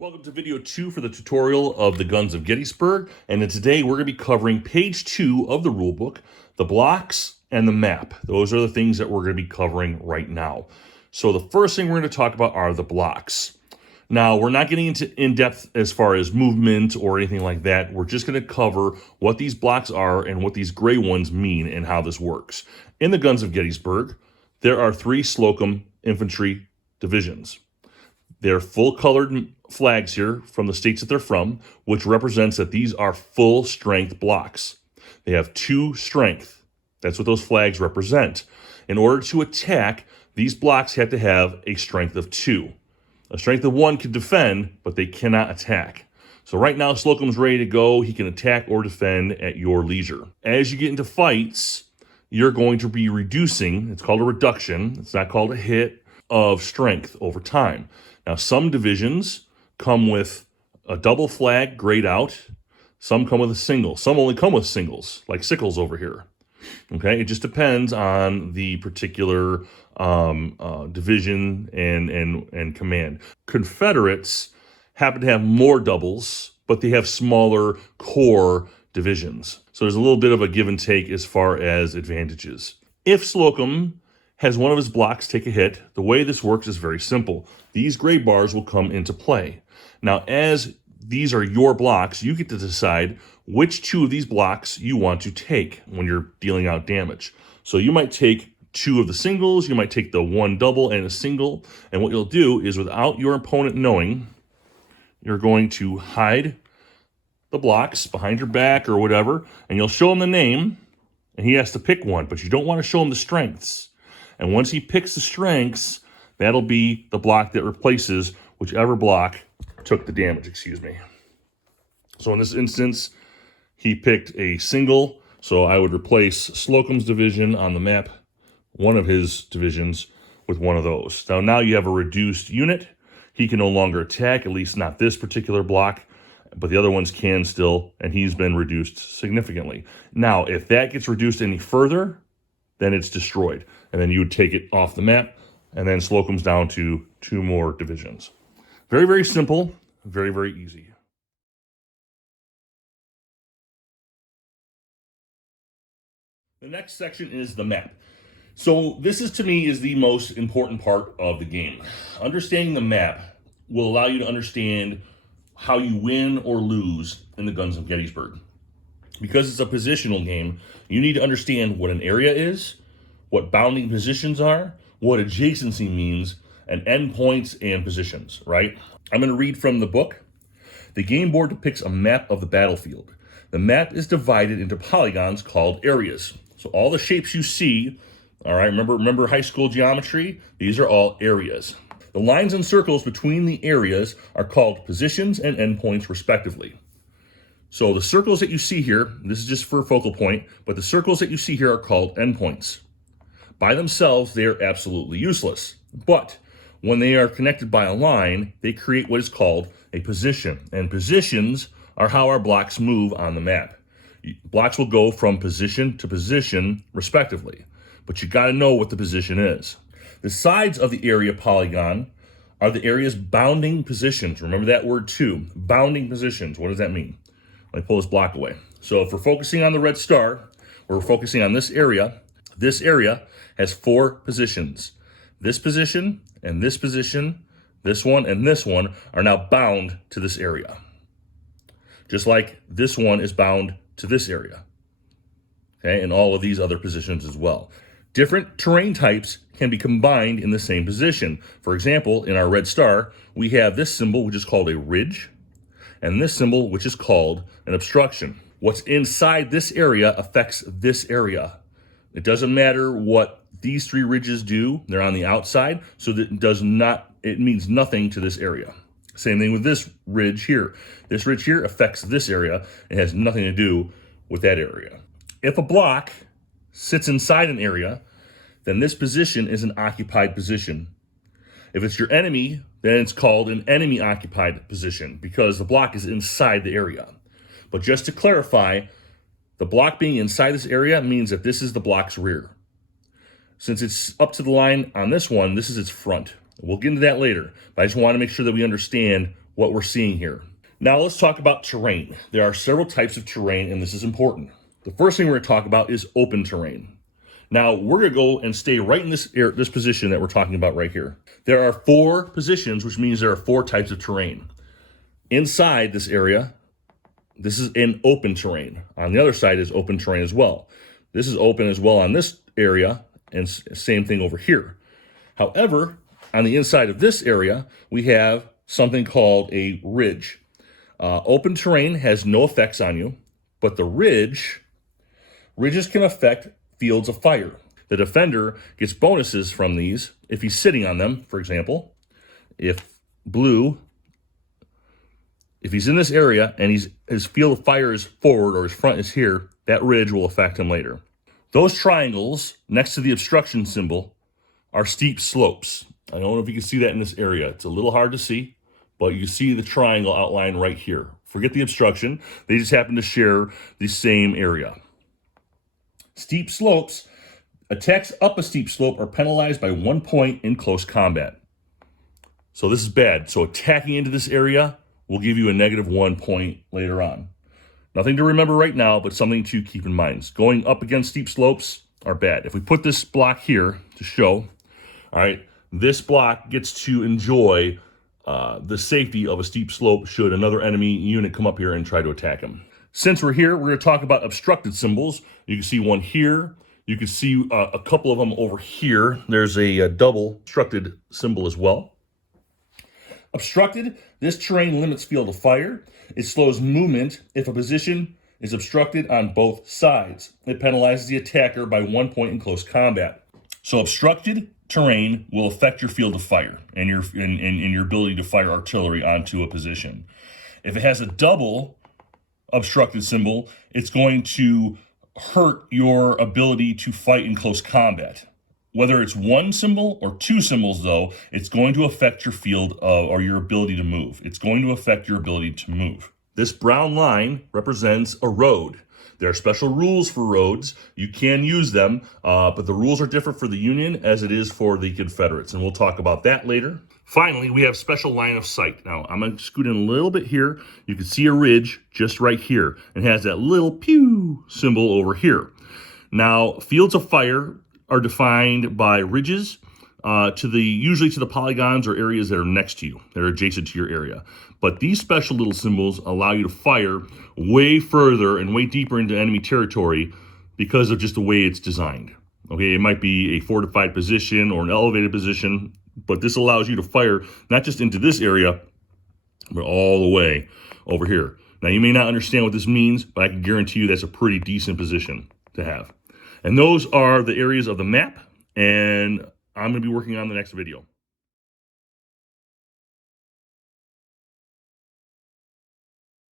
Welcome to video 2 for the tutorial of the Guns of Gettysburg, and today we're going to be covering page 2 of the rulebook, the blocks and the map. Those are the things that we're going to be covering right now. So the first thing we're going to talk about are the blocks. Now, we're not getting into in-depth as far as movement or anything like that. We're just going to cover what these blocks are and what these gray ones mean and how this works. In the Guns of Gettysburg, there are 3 Slocum infantry divisions. They're full-colored flags here from the states that they're from, which represents that these are full-strength blocks. They have 2 strength. That's what those flags represent. In order to attack, these blocks have to have a strength of 2. A strength of 1 can defend, but they cannot attack. So right now, Slocum's ready to go. He can attack or defend at your leisure. As you get into fights, you're going to be reducing, it's called a reduction, it's not called a hit, of strength over time. Now, some divisions come with a double flag grayed out. Some come with a single. Some only come with singles, like sickles over here. Okay, it just depends on the particular division and command. Confederates happen to have more doubles, but they have smaller core divisions. So there's a little bit of a give and take as far as advantages. If Slocum has one of his blocks take a hit, the way this works is very simple. These gray bars will come into play. Now, as these are your blocks, you get to decide which 2 of these blocks you want to take when you're dealing out damage. So you might take 2 of the singles, you might take the 1 double and a single, and what you'll do is, without your opponent knowing, you're going to hide the blocks behind your back or whatever, and you'll show him the name, and he has to pick one, but you don't want to show him the strengths. And once he picks the strengths, that'll be the block that replaces whichever block took the damage, So in this instance, he picked a single, so I would replace Slocum's division on the map, one of his divisions, with one of those. Now you have a reduced unit. He can no longer attack, at least not this particular block, but the other ones can still, and he's been reduced significantly. Now, if that gets reduced any further, then it's destroyed. And then you would take it off the map, and then Slocum's down to 2 more divisions. Very, very simple, very, very easy. The next section is the map. So this is, to me, is the most important part of the game. Understanding the map will allow you to understand how you win or lose in the Guns of Gettysburg. Because it's a positional game, you need to understand what an area is, what bounding positions are, what adjacency means, and endpoints and positions, right? I'm going to read from the book. The game board depicts a map of the battlefield. The map is divided into polygons called areas. So all the shapes you see, all right, remember high school geometry? These are all areas. The lines and circles between the areas are called positions and endpoints, respectively. So the circles that you see here, this is just for a focal point, but the circles that you see here are called endpoints. By themselves, they are absolutely useless. But when they are connected by a line, they create what is called a position. And positions are how our blocks move on the map. Blocks will go from position to position, respectively. But you got to know what the position is. The sides of the area polygon are the area's bounding positions. Remember that word too. Bounding positions. What does that mean? Let me pull this block away. So if we're focusing on the red star, we're focusing on this area. This area has 4 positions. This position and this position, this one and this one are now bound to this area. Just like this one is bound to this area. Okay, and all of these other positions as well. Different terrain types can be combined in the same position. For example, in our red star, we have this symbol, which is called a ridge, and this symbol, which is called an obstruction. What's inside this area affects this area. It doesn't matter what these 3 ridges do. They're on the outside, so that it means nothing to this area. Same thing with this ridge here. This ridge here affects this area. It has nothing to do with that area. If a block sits inside an area, then this position is an occupied position. If it's your enemy, then it's called an enemy occupied position because the block is inside the area. But just to clarify, the block being inside this area means that this is the block's rear. Since it's up to the line on this one, this is its front. We'll get into that later, but I just want to make sure that we understand what we're seeing here. Now let's talk about terrain. There are several types of terrain, and this is important. The first thing we're going to talk about is open terrain. Now we're going to go and stay right in this position that we're talking about right here. There are 4 positions, which means there are 4 types of terrain. Inside this area, this is in open terrain. On the other side is open terrain as well. This is open as well on this area, and same thing over here. However, on the inside of this area, we have something called a ridge. Open terrain has no effects on you, but the ridges can affect fields of fire. The defender gets bonuses from these if he's sitting on them. For example, if he's in this area and his field of fire is forward or his front is here, that ridge will affect him later. Those triangles next to the obstruction symbol are steep slopes. I don't know if you can see that in this area. It's a little hard to see, but you see the triangle outline right here. Forget the obstruction. They just happen to share the same area. Steep slopes, attacks up a steep slope are penalized by 1 point in close combat. So this is bad. So attacking into this area will give you a -1 point later on. Nothing to remember right now, but something to keep in mind. Going up against steep slopes are bad. If we put this block here to show, all right, this block gets to enjoy the safety of a steep slope should another enemy unit come up here and try to attack him. Since we're here, we're going to talk about obstructed symbols. You can see one here. You can see a couple of them over here. There's a double obstructed symbol as well. Obstructed, this terrain limits field of fire. It slows movement if a position is obstructed on both sides. It penalizes the attacker by 1 point in close combat. So obstructed terrain will affect your field of fire and your ability to fire artillery onto a position. If it has a double obstructed symbol, it's going to hurt your ability to fight in close combat. Whether it's 1 symbol or 2 symbols, though, it's going to affect your field or your ability to move. It's going to affect your ability to move. This brown line represents a road. There are special rules for roads. You can use them, but the rules are different for the Union as it is for the Confederates, and we'll talk about that later. Finally, we have special line of sight. Now, I'm going to scoot in a little bit here. You can see a ridge just right here, and has that little pew symbol over here. Now, fields of fire are defined by ridges usually to the polygons or areas that are next to you, that are adjacent to your area. But these special little symbols allow you to fire way further and way deeper into enemy territory because of just the way it's designed. Okay, it might be a fortified position or an elevated position, but this allows you to fire not just into this area, but all the way over here. Now, you may not understand what this means, but I can guarantee you that's a pretty decent position to have. And those are the areas of the map, and I'm going to be working on the next video.